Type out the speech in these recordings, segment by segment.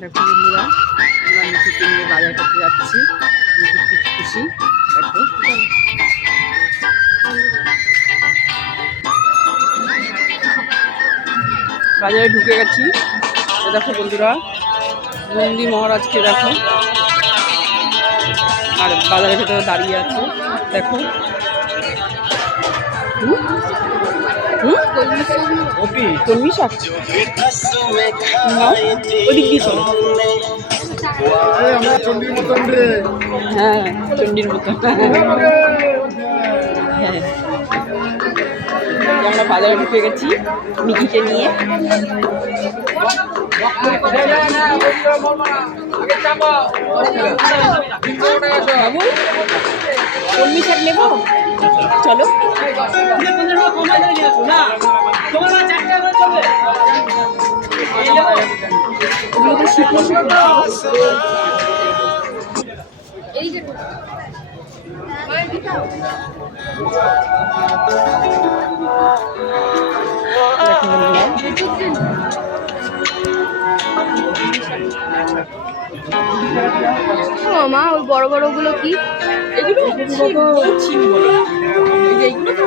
দেখো বন্ধুরা, আমরা মিঠিকে নিয়ে বাজার করতে যাচ্ছি। মিঠি খুব খুশি। দেখো বাজারে ঢুকে গেছি। দেখো বন্ধুরা, নন্দী মহারাজকে দেখো, আর বাজারের ভেতরে দাঁড়িয়ে আছে। দেখো কলমি শাক, ওদিক দিয়ে চলো। হ্যাঁ, চণ্ডীর মতো। হ্যাঁ, আমরা বাজারে ঢুকে গেছি মিঠিকে নিয়ে। বাবু, কলমি শাক নেবো, চলো। শুকনো শুকনো মা, ওই বড় বড় গুলো কি? এগুলো ছিম বলে। এইগুলো তো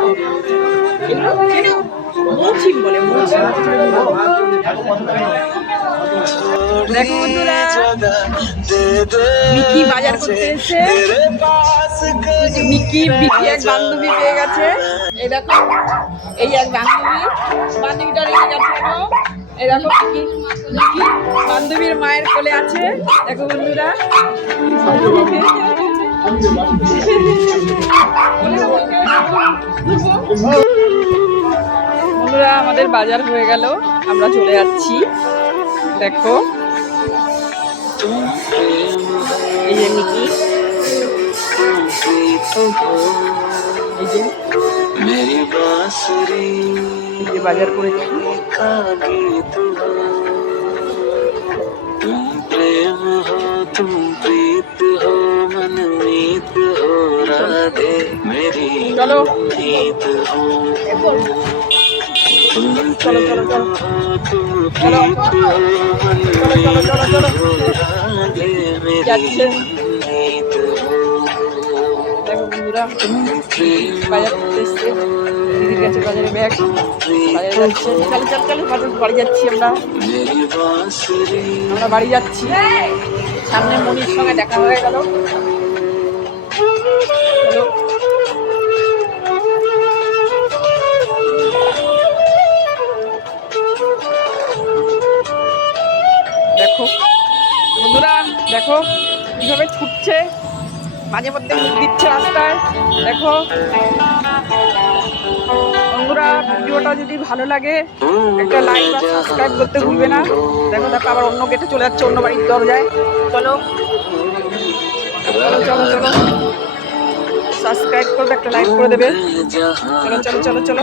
মৌছিম বলে। দেখো বন্ধুরা, মিকি বাজার করতে এসে মিকি এক বান্ধবী পেয়ে গেছে। এই দেখো, এই এক বান্ধবীটা রেখে গেছে। এই দেখো মিকি বান্ধবীর মায়ের কোলে আছে। দেখো বন্ধুরা, বন্ধুরা আমাদের বাজার হয়ে গেল, আমরা চলে যাচ্ছি। দেখো এই যে মিকি, এই যে বাজার করেছি। চলো চলো চলো চলো যাচ্ছে। দেখো বন্ধুরা, বাজার করতে এসছে, দিদির কাছে বাজারে ব্যাগ, বাজারে যাচ্ছে। চলো চলো চলো, বাড়ি যাচ্ছি। আমরা বাড়ি যাচ্ছি। সামনে মনির সঙ্গে দেখা হয়ে গেল। চলো, দেখো বন্ধুরা, দেখো কিভাবে ছুটছে, মাঝে মধ্যে মুখ দিচ্ছে রাস্তায়। দেখো বন্ধুরা, ভিডিওটা যদি ভালো লাগে একটা লাইক আর সাবস্ক্রাইব করতে ভুলবে না। দেখো দেখো, আবার অন্য গেটে চলে যাচ্ছে, অন্য বাড়ির দরজায়। চলো চলো চলো চলো, সাবস্ক্রাইব করবে, একটা লাইক করে দেবে। চলো চলো চলো চলো।